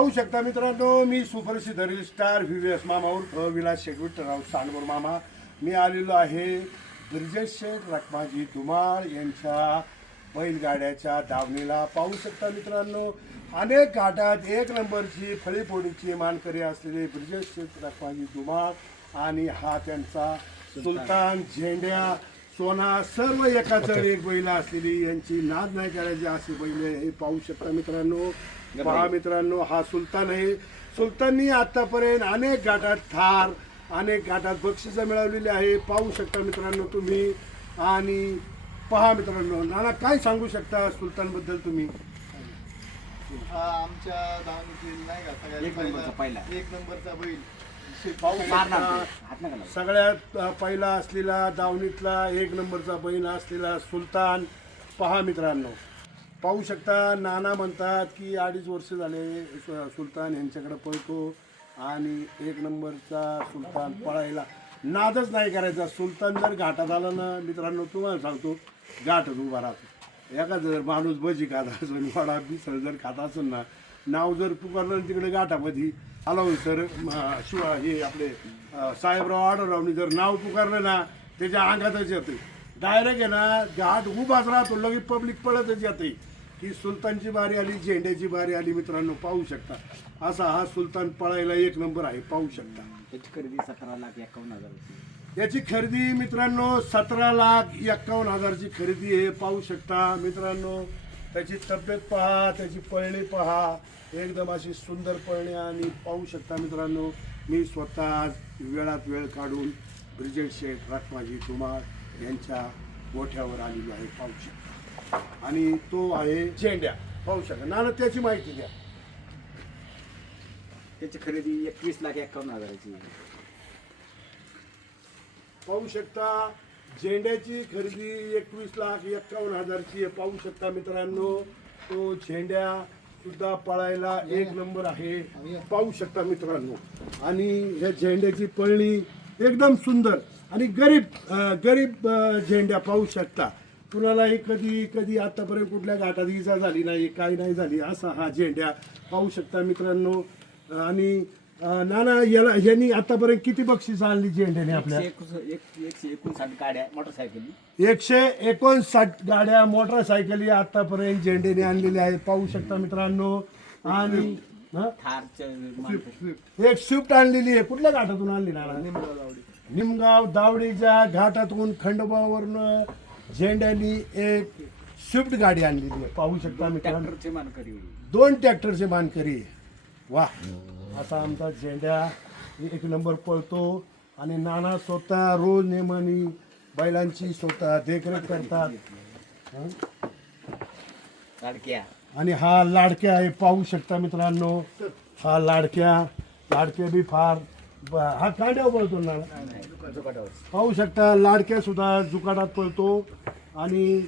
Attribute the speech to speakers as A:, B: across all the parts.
A: पाहू शकता मित्रांनो मी सुप्रसिद्ध स्टार व्ही एस मामा उर्फ विलास शेठ विठ्ठलराव सांडवर मामा. मी आलेलो आहे ब्रिजेश शेठ रखमाजी धुमाळ यांच्या बैलगाड्याच्या दावणीला पाहू शकता मित्रांनो अनेक घाटात एक नंबरची फळीपोडीची मानकरी असलेले ब्रिजेश शेठ रखमाजी धुमाळ आणि हा त्यांचा सुलतान. झेंड्या सोना सर्व एकाच एक बैल असलेली यांची नाद नाही करायची असे बैल. हे पाहू शकता मित्रांनो. पहा मित्रांनो हा सुलतान आहे. सुलताननी आतापर्यंत अनेक घाटात थार अनेक घाटात बक्षिसं मिळवलेली आहे. पाहू शकता मित्रांनो तुम्ही. आणि पहा मित्रांनो नाना काय सांगू शकता सुलतानबद्दल तुम्ही?
B: हा आमच्या दावणीतील नाही का सगळ्यात
C: एक नंबरचा पहिला.
B: एक नंबरचा बैल.
A: पाहू
C: मारणार
A: शकता
C: ते. हात नका लावू.
A: सगळ्यात पहिला असलेला दावणीतला एक नंबरचा बैल असलेला सुलतान. पहा मित्रांनो. पाहू शकता नाना म्हणतात की अडीच वर्ष झाले सु- सुलतान यांच्याकडे पळतो आणि एक नंबरचा सुलतान पळायला नादच नाही करायचा. सुलतान जर घाटात आला ना मित्रांनो तुम्हाला सांगतो घाटात उभा राहतो. एका जर माणूस भजी खात असेल वडा मिसळ जर खात असेल ना नाव जर पुकारलं ना तिकडे घाटामध्ये आला होय सर म, शिवा हे आपले अ, साहेबराव आडरावनी जर नाव पुकारलं ना त्याच्या अंगातच येते डायरेक्ट आहे ना घाट उभाच राहतो लगेच पब्लिक पळतच येते की सुलतानची बारी आली झेंड्याची बारी आली मित्रांनो पाहू शकता. असा हा सुलतान पळायला एक नंबर आहे पाहू शकता.
C: त्याची खरेदी सतरा लाख एकावन्न हजार.
A: याची खरेदी मित्रांनो सतरा लाख एक्कावन्न हजारची खरेदी आहे पाहू शकता. मित्रांनो त्याची तब्येत पहा त्याची पळणी पहा. एकदम अशी सुंदर पळणी आणि पाहू शकता मित्रांनो मी स्वतः आज वेळात वेळ काढून ब्रिजेट शेठ रखमाजी कुमार यांच्या गोठ्यावर आलेलो आहे पाहू शकता. आणि तो आहे झेंड्या. पाहू शकता. नाना त्याची माहिती द्या.
C: त्याची खरेदी एकवीस लाख एकावन्न हजाराची
A: पाहू शकता झेंड्याची खरेदी एकवीस लाख एक्कावन्न हजारची आहे. पाहू शकता मित्रांनो तो झेंड्या सुद्धा पळायला एक नंबर आहे. पाहू शकता मित्रांनो. आणि ह्या झेंड्याची पळणी एकदम सुंदर आणि गरीब अं, गरीब अं, झेंड्या पाहू शकता. कुणालाही कधी कधी आतापर्यंत कुठल्या घाटात इजा झाली नाही काही नाही झाली असा हा झेंड्या पाहू शकता मित्रांनो. आणि नाना याला यांनी आतापर्यंत किती बक्षीस आणली झेंड्याने आपल्या?
C: एकशे एकूण- एक- एकशे एकोणसाठ गाड्या मोटरसायकली
A: एकशे एकोणसाठ गाड्या मोटरसायकली आतापर्यंत झेंडेने आणलेल्या आहेत. पाहू शकता मित्रांनो. आणि हं? एक स्विफ्ट आणलेली आहे. कुठल्या घाटातून आणली ना निमगाव दावडीच्या घाटातून खंडोबावरून झेंड्यानी एक स्विफ्ट गाडी आणलेली आहे. पाहू शकता मित्रांनो.
C: ट्रॅक्टरचे मानकरी.
A: दोन ट्रॅक्टरचे मानकरी. वा. असा आमचा झेंड्या. एक नंबर पळतो. आणि नाना स्वतः रोज नेमानी बैलांची स्वतः देखरेख करतात. हं?
C: गाडक्या
A: आणि हा लाडक्या आहे. पाहू शकता मित्रांनो. हा लाडक्या. लाडक्या बी फार ब- हा कांड्यावर पळतो ना
C: जुकाटावर
A: पाहू शकता लाडक्या सुद्धा जुकाटात पळतो. आणि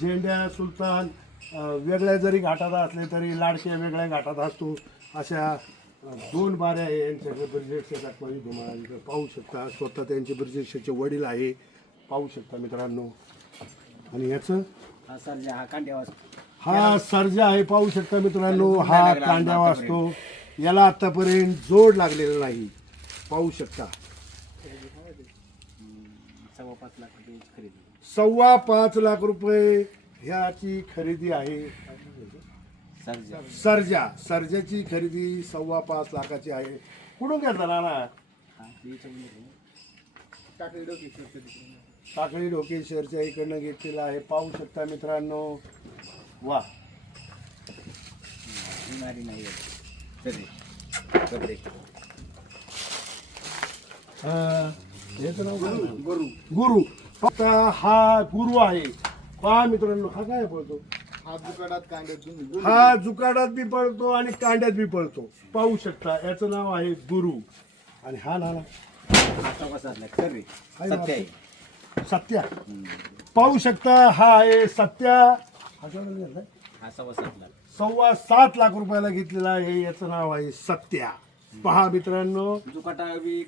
A: झेंड्या सुलतान वेगळ्या जरी घाटात असले तरी लाडक्या वेगळ्या घाटात असतो. अशा दोन बाऱ्या आहे यांच्याकडे ब्रिजेशच्या तुम्हाला. पाहू शकता स्वतः त्यांचे ब्रिजेशचे वडील आहे. पाहू शकता मित्रांनो. आणि याचं?
C: हा सरजा हा
A: हा आहे पाहू शकता मित्रांनो. हा कांड्या वाजतो. याला आतापर्यंत जोड लागलेला नाही. पाहू शकता.
C: सव्वा पाच लाख रुपयाची खरेदी.
A: सव्वा पाच लाख रुपये ह्याची खरेदी आहे.
C: सरजा.
A: सर्जा. सर्जाची खरेदी सव्वा पाच लाखाची आहे. कुठून घेतला नाना?
C: हा याच्यामध्ये.
B: टाकळी डोकी
A: डोकेश्वरच्या इकडनं घेतलेला आहे. पाहू शकता मित्रांनो. वा.
C: नाही आहे.
A: गुरु. गुरु. फक्त हा गुरु आहे. पहा मित्रांनो हा काय पळतो?
B: कांड्यात
A: हा जुकाडात बी पळतो आणि कांड्यात बी पळतो. पाहू शकता याचं नाव आहे गुरु. आणि हा हाय
C: सत्य
A: पाहू शकता हा आहे सत्या. हा
C: सव्वा सात लाख
A: रुपयाला घेतलेला आहे याचं नाव आहे सत्या. पहा मित्रांनो.
C: जुकाटा बी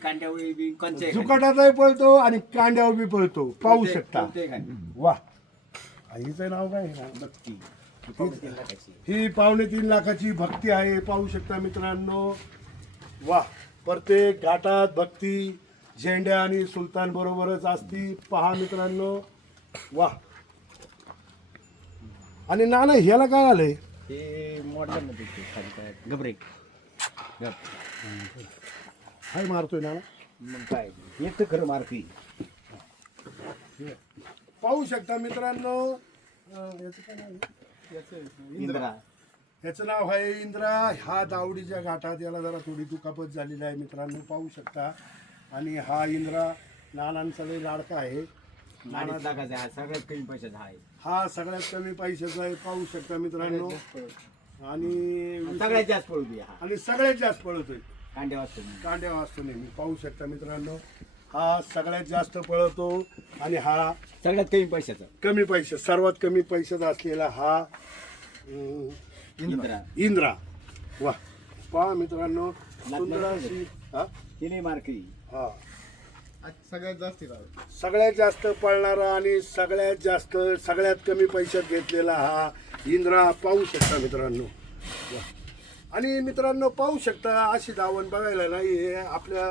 C: कंचे
A: पळतो आणि कांड्यावर बी पळतो. पाहू शकता. वा. आईचं नाव काय आहे?
C: बत्ती
A: ही पावणे तीन लाखाची. भक्ती आहे. पाहू शकता मित्रांनो. वा. प्रत्येक घाटात भक्ती झेंड्या आणि सुलतान बरोबरच असती. पहा मित्रांनो. वा. आणि नाना ह्याला काय आलंय?
C: ते मॉडलमध्ये ते खाली काय? घबरे. गप
A: काय मारतोय नाना.
C: मग काय? एक तर खरं मारती.
A: पाहू शकता मित्रांनो अं, याचं काय नाव आहे?
C: इंद्रा.
A: याचं नाव आहे इंद्रा. हा दावडीच्या घाटात याला जरा थोडी दुखापत झालेली आहे मित्रांनो पाहू शकता. आणि हा इंद्रा नानांचा लय लाडका आहे.
C: हा सगळ्यात कमी पैशाचा आहे.
A: हा सगळ्यात कमी पैशाचा आहे पाहू शकता मित्रांनो. आणि
C: सगळ्यात जास्त पळू दे हा.
A: आणि सगळ्यात जास्त पळतोय.
C: कांडे वाजतो
A: कांड्या वाजतो नेहमी. पाहू शकता मित्रांनो हा सगळ्यात जास्त पळतो आणि हा
C: सगळ्यात कमी पैशाचा.
A: कमी पैसे सर्वात कमी पैशात असलेला हा अं,
C: इंद्रा.
A: इंद्रा. वा. पहा मित्रांनो सुंदर अशी हा?
C: तिने मार्की
A: हा.
B: आज सगळ्यात जास्त राहतो
A: सगळ्यात जास्त पळणारा आणि सगळ्यात जास्त सगळ्यात कमी पैशात घेतलेला हा इंद्रा. पाहू शकता मित्रांनो. वा. आणि मित्रांनो पाहू शकता अशी धावण बघायला नाही हे आपल्या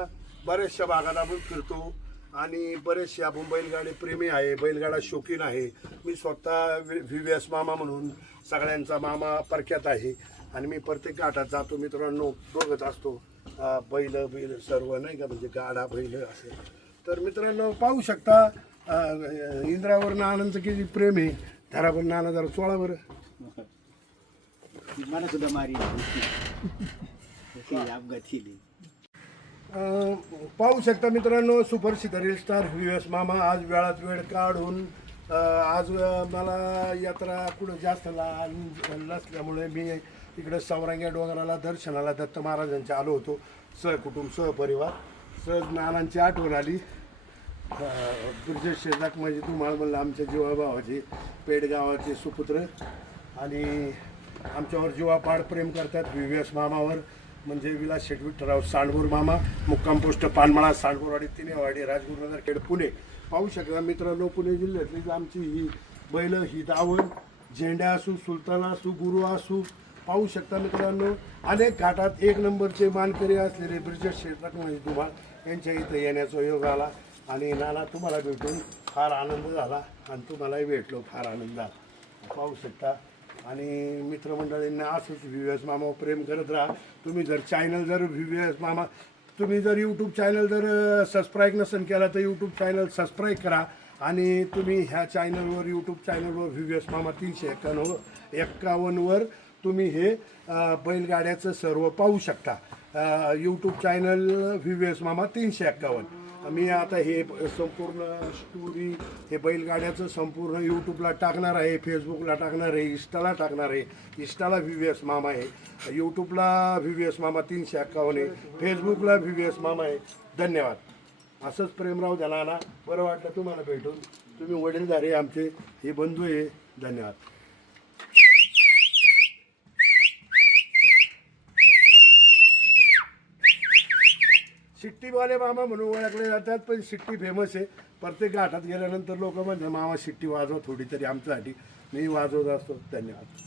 A: बऱ्याचशा भागात आपण फिरतो आणि बरेचसे आपण बैलगाडी प्रेमी आहे बैलगाडा शौकीन आहे. मी स्वतः व्ही व्ही एस मामा म्हणून सगळ्यांचा मामा परक्यात आहे आणि मी प्रत्येक घाटात जातो. मित्रांनो बघत असतो बैल बैल सर्व नाही का? म्हणजे गाडा बैल असे. तर मित्रांनो पाहू शकता अं, इंद्रावर नानांचं किती प्रेम आहे. धरावर नाना जरा चोळा
C: मला सुद्धा मारी अपघात केली.
A: अं, पाहू शकता मित्रांनो सुपर सितारील स्टार व्ही मामा आज वेळात वेळ काढून अं, आज अं, मला यात्रा कुठं जास्त ला नसल्यामुळे मी इकडं सावरांग्या डोंगराला दर्शनाला दत्त महाराजांच्या आलो होतो. सहकुटुंब सहपरिवार सहज नानांची आठवण आली. अं, ब्रिजेश शेजाक म्हणजे तुम्हाला म्हणलं आमच्या जीवाभावाचे पेडगावाचे सुपुत्र. आणि आमच्यावर जीवापाड प्रेम करतात व्ही व्ही एस मामावर म्हणजे विलास शेठ विठ्ठलराव सांडपूर मामा मुक्काम पोस्ट पानमळा सांडपूरवाडी तिनेवाडी राजगुरुनगर खेड पुणे. पाहू शकता मित्रांनो पुणे जिल्ह्यातली आमची ही बैल ही दावण झेंड्या असू सुलताना असू गुरु असू पाहू शकता मित्रांनो अनेक घाटात एक नंबरचे मानकरी असलेले ब्रिजेश शेठ म्हणजे तुम्हाला यांच्या इथं येण्याचा योग आला. आणि नाना तुम्हाला भेटून फार आनंद झाला आणि तुम्हालाही भेटलो फार आनंद झाला. पाहू शकता आणि मित्रमंडळींना असंच व्ही एस मामावर प्रेम करत राहा. तुम्ही जर चॅनल जर व्ही एस मामा तुम्ही जर यूट्यूब चॅनल जर सबस्क्राईब नसेल केला तर यूट्यूब चॅनल सबस्क्राईब करा. आणि तुम्ही ह्या चॅनलवर यूट्यूब चॅनलवर व्ही एस मामा तीनशे एकावन्न एक्कावन्नवर तुम्ही हे बैलगाड्याचं सर्व पाहू शकता. यूट्यूब चॅनल व्ही एस मामा तीनशे एक्कावन्न मी आता हे संपूर्ण स्टोरी हे बैलगाड्याचं संपूर्ण यूट्यूबला टाकणार आहे फेसबुकला टाकणार आहे इन्स्टाला टाकणार आहे. इन्स्टाला व्ही व्ही एस मामा आहे. यूट्यूबला व्ही व्ही एस मामा तीनशे एक्कावन्न आहे. फेसबुकला व्ही व्ही एस मामा आहे. धन्यवाद. असंच प्रेमराव द्या ना बरं वाटलं तुम्हाला भेटून. तुम्ही वडीलधारे आमचे हे बंधू आहे. धन्यवाद. शिट्टीवाले मामा म्हणून ओळखले जातात पण शिट्टी फेमस आहे. प्रत्येक घाटात गेल्यानंतर लोक म्हणतात मामा शिट्टी वाजवा थोडी तरी आमच्यासाठी. मी वाजवत असतो. धन्यवाद.